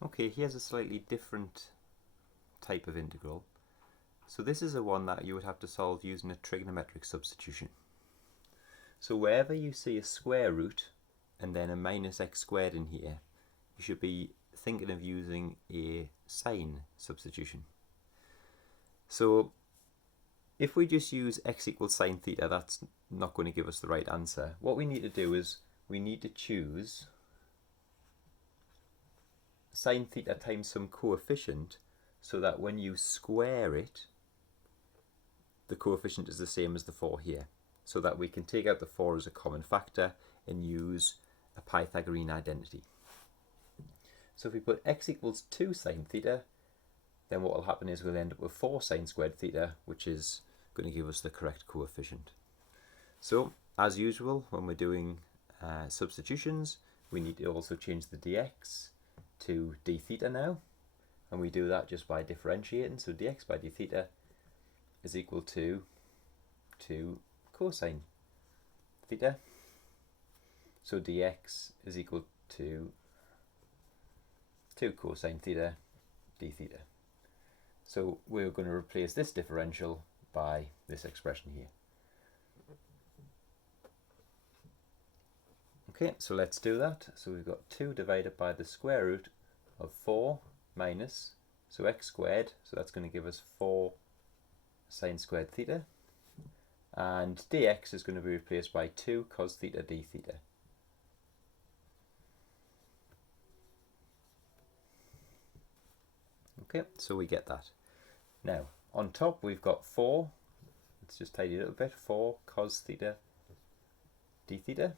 Okay, here's a slightly different type of integral. So this is a one that you would have to solve using a trigonometric substitution. So wherever you see a square root and then a minus x squared in here, you should be thinking of using a sign substitution. So if we just use x equals sine theta, that's not going to give us the right answer. What we need to do is we need to choose sine theta times some coefficient so that when you square it, the coefficient is the same as the 4 here, so that we can take out the 4 as a common factor and use a Pythagorean identity. So if we put x equals 2 sine theta, then what will happen is we'll end up with 4 sine squared theta, which is going to give us the correct coefficient. So as usual, when we're doing substitutions, we need to also change the dx to d theta now, and we do that just by differentiating. So dx by d theta is equal to 2 cosine theta. So dx is equal to 2 cosine theta d theta. So we're going to replace this differential by this expression here. Okay, so let's do that. So we've got 2 divided by the square root of 4 minus, so x squared, so that's going to give us 4 sine squared theta, and dx is going to be replaced by 2 cos theta d theta. Okay, so we get that. Now on top we've got 4, let's just tidy a little bit, 4 cos theta d theta,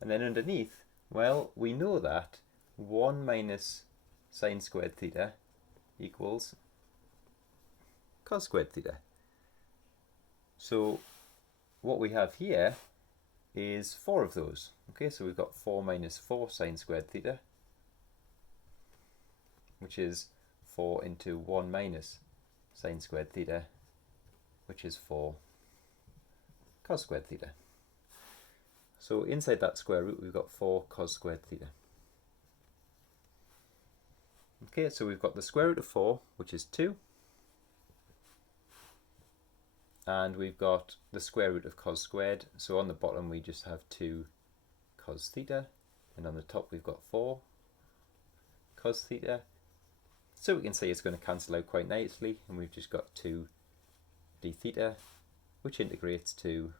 and then underneath, well, we know that 1 minus sine squared theta equals cos squared theta. So what we have here is 4 of those. Okay, so we've got 4 minus 4 sine squared theta, which is 4 into 1 minus sine squared theta, which is 4 cos squared theta. So inside that square root we've got 4 cos squared theta. Okay, so we've got the square root of 4, which is 2, and we've got the square root of cos squared, so on the bottom we just have 2 cos theta, and on the top we've got 4 cos theta. So we can say it's going to cancel out quite nicely, and we've just got 2 d theta, which integrates to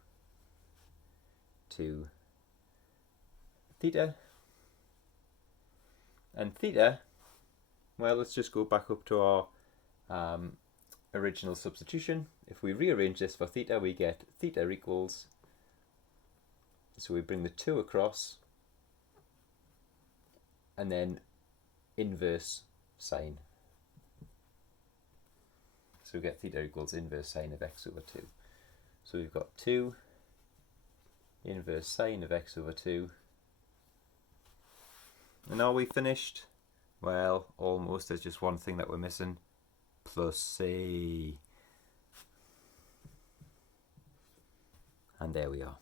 theta. And theta, well, let's just go back up to our original substitution. If we rearrange this for theta, we get theta equals, so we bring the 2 across, and then inverse sine. So we get theta equals inverse sine of x over 2. So we've got 2 inverse sine of x over 2. And are we finished? Well, almost. There's just one thing that we're missing. Plus c. And there we are.